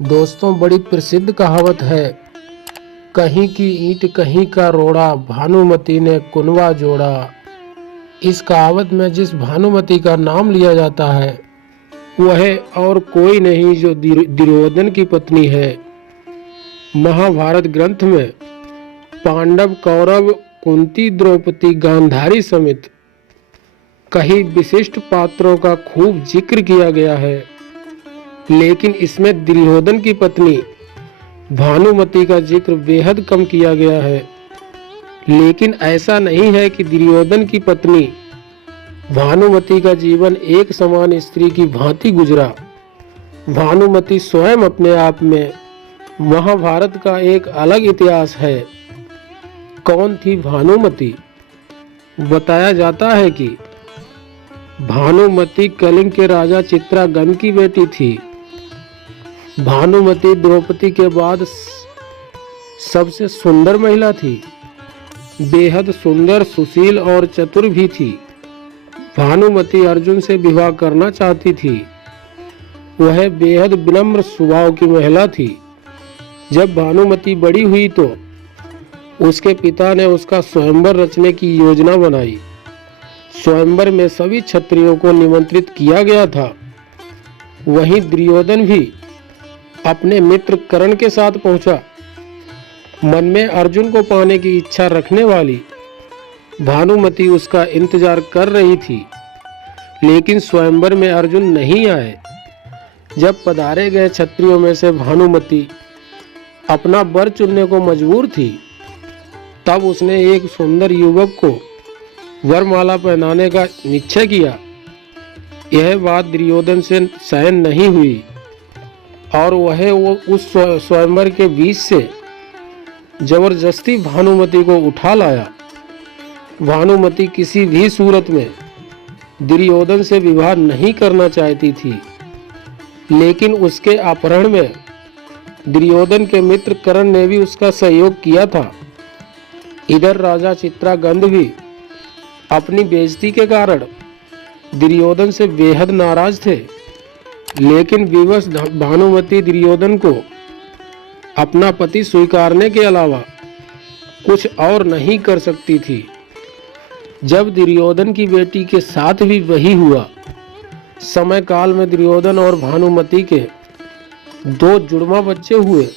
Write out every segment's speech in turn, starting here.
दोस्तों, बड़ी प्रसिद्ध कहावत है, कहीं की ईंट कहीं का रोड़ा, भानुमति ने कुनवा जोड़ा। इस कहावत में जिस भानुमति का नाम लिया जाता है वह और कोई नहीं जो दुर्योधन की पत्नी है। महाभारत ग्रंथ में पांडव, कौरव, कुंती, द्रौपदी, गांधारी समेत कई विशिष्ट पात्रों का खूब जिक्र किया गया है, लेकिन इसमें दुर्योधन की पत्नी भानुमति का जिक्र बेहद कम किया गया है। लेकिन ऐसा नहीं है कि दुर्योधन की पत्नी भानुमति का जीवन एक समान स्त्री की भांति गुजरा। भानुमति स्वयं अपने आप में महाभारत का एक अलग इतिहास है। कौन थी भानुमति? बताया जाता है कि भानुमति कलिंग के राजा चित्रागन की बेटी थी। भानुमति द्रौपदी के बाद सबसे सुंदर महिला थी, बेहद सुंदर, सुशील और चतुर भी थी। भानुमति अर्जुन से विवाह करना चाहती थी। वह बेहद विनम्र स्वभाव की महिला थी। जब भानुमति बड़ी हुई तो उसके पिता ने उसका स्वयंवर रचने की योजना बनाई। स्वयंवर में सभी क्षत्रियों को निमंत्रित किया गया था। वहीं दुर्योधन भी अपने मित्र कर्ण के साथ पहुंचा। मन में अर्जुन को पाने की इच्छा रखने वाली भानुमति उसका इंतजार कर रही थी, लेकिन स्वयंवर में अर्जुन नहीं आए। जब पधारे गए क्षत्रियों में से भानुमति अपना वर चुनने को मजबूर थी, तब उसने एक सुंदर युवक को वरमाला पहनाने का निश्चय किया। यह बात दुर्योधन से सहन नहीं हुई और वह उस स्वयंवर के बीच से जबरदस्ती भानुमति को उठा लाया। भानुमति किसी भी सूरत में दुर्योधन से विवाह नहीं करना चाहती थी, लेकिन उसके अपहरण में दुर्योधन के मित्र कर्ण ने भी उसका सहयोग किया था। इधर राजा चित्रागंध भी अपनी बेइज्जती के कारण दुर्योधन से बेहद नाराज थे, लेकिन विवश भानुमति दुर्योधन को अपना पति स्वीकारने के अलावा कुछ और नहीं कर सकती थी। जब दुर्योधन की बेटी के साथ भी वही हुआ। समय काल में दुर्योधन और भानुमति के दो जुड़वा बच्चे हुए,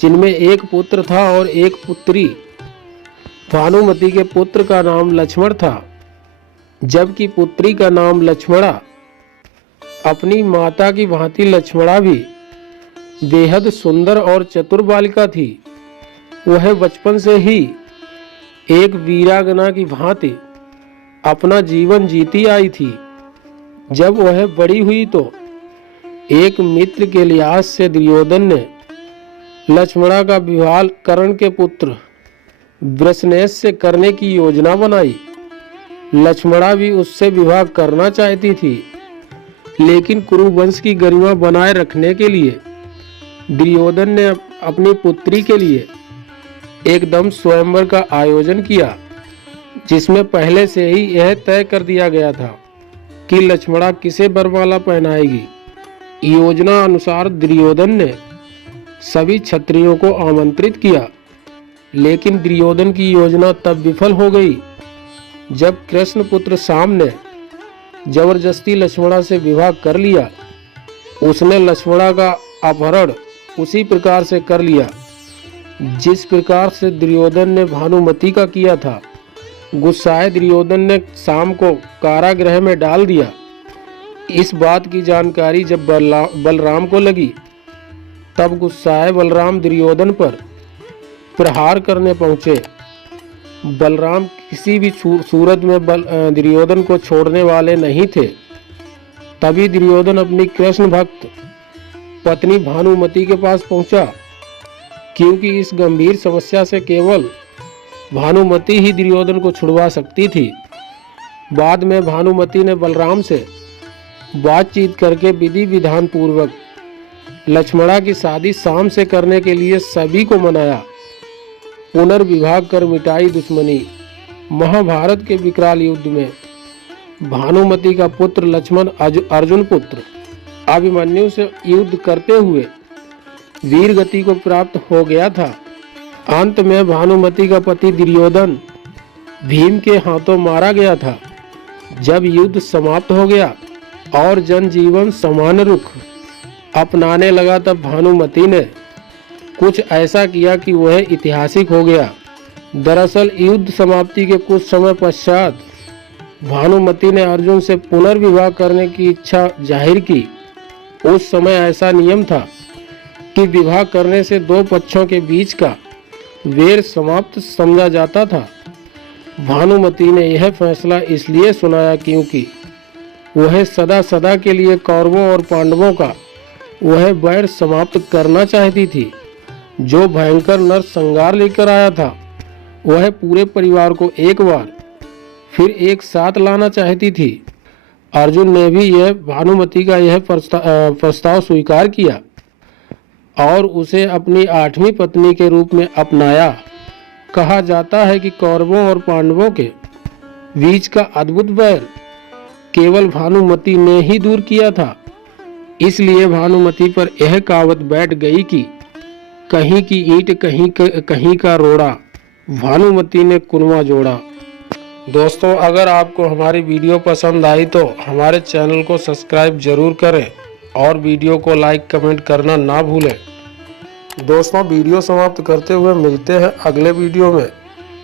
जिनमें एक पुत्र था और एक पुत्री। भानुमति के पुत्र का नाम लक्ष्मण था, जबकि पुत्री का नाम लक्ष्मणा। अपनी माता की भांति लक्ष्मणा भी बेहद सुंदर और चतुर बालिका थी। वह बचपन से ही एक वीरांगना की भांति अपना जीवन जीती आई थी। जब वह बड़ी हुई तो एक मित्र के लिहाज से दुर्योधन ने लक्ष्मणा का विवाह कर्ण के पुत्र वृषनेश से करने की योजना बनाई। लक्ष्मणा भी उससे विवाह करना चाहती थी, लेकिन कुरुवंश की गरिमा बनाए रखने के लिए दुर्योधन ने अपनी पुत्री के लिए एकदम स्वयंवर का आयोजन किया, जिसमें पहले से ही यह तय कर दिया गया था कि लक्ष्मणा किसे वरमाला पहनाएगी। योजना अनुसार दुर्योधन ने सभी क्षत्रियों को आमंत्रित किया, लेकिन दुर्योधन की योजना तब विफल हो गई जब कृष्ण पुत्र शाम ने जबरदस्ती लक्ष्मणा से विवाह कर लिया। उसने लक्ष्मणा का अपहरण उसी प्रकार से कर लिया जिस प्रकार से दुर्योधन ने भानुमति का किया था। गुस्साए दुर्योधन ने शाम को कारागृह में डाल दिया। इस बात की जानकारी जब बलराम को लगी, तब गुस्साए बलराम दुर्योधन पर प्रहार करने पहुंचे। बलराम किसी भी सूरत में दुर्योधन को छोड़ने वाले नहीं थे। तभी दुर्योधन अपनी कृष्ण भक्त पत्नी भानुमति के पास पहुंचा, क्योंकि इस गंभीर समस्या से केवल भानुमति ही दुर्योधन को छुड़वा सकती थी। बाद में भानुमति ने बलराम से बातचीत करके विधि विधान पूर्वक लक्ष्मणा की शादी शाम से करने के लिए सभी को मनाया। पुनर्विवाह कर मिटाई दुश्मनी। महाभारत के विकराल युद्ध में भानुमति का पुत्र लक्ष्मण अर्जुन पुत्र अभिमन्यु से युद्ध करते हुए वीर गति को प्राप्त हो गया था। अंत में भानुमति का पति दुर्योधन भीम के हाथों मारा गया था। जब युद्ध समाप्त हो गया और जनजीवन सामान्य रुख अपनाने लगा, तब भानुमति ने कुछ ऐसा किया कि वह ऐतिहासिक हो गया। दरअसल युद्ध समाप्ति के कुछ समय पश्चात भानुमति ने अर्जुन से पुनर्विवाह करने की इच्छा जाहिर की। उस समय ऐसा नियम था कि विवाह करने से दो पक्षों के बीच का वैर समाप्त समझा जाता था। भानुमति ने यह फैसला इसलिए सुनाया क्योंकि वह सदा सदा के लिए कौरवों और पांडवों का वह वैर समाप्त करना चाहती थी जो भयंकर नरसंहार लेकर आया था। वह पूरे परिवार को एक बार फिर एक साथ लाना चाहती थी। अर्जुन ने भी यह भानुमति का यह प्रस्ताव स्वीकार किया और उसे अपनी 8वीं पत्नी के रूप में अपनाया। कहा जाता है कि कौरवों और पांडवों के बीच का अद्भुत वैर केवल भानुमति ने ही दूर किया था। इसलिए भानुमति पर यह कहावत बैठ गई कि कहीं की ईंट कहीं का रोड़ा, भानुमति ने कुनवा जोड़ा। दोस्तों, अगर आपको हमारी वीडियो पसंद आई तो हमारे चैनल को सब्सक्राइब जरूर करें और वीडियो को लाइक कमेंट करना ना भूलें। दोस्तों, वीडियो समाप्त करते हुए मिलते हैं अगले वीडियो में।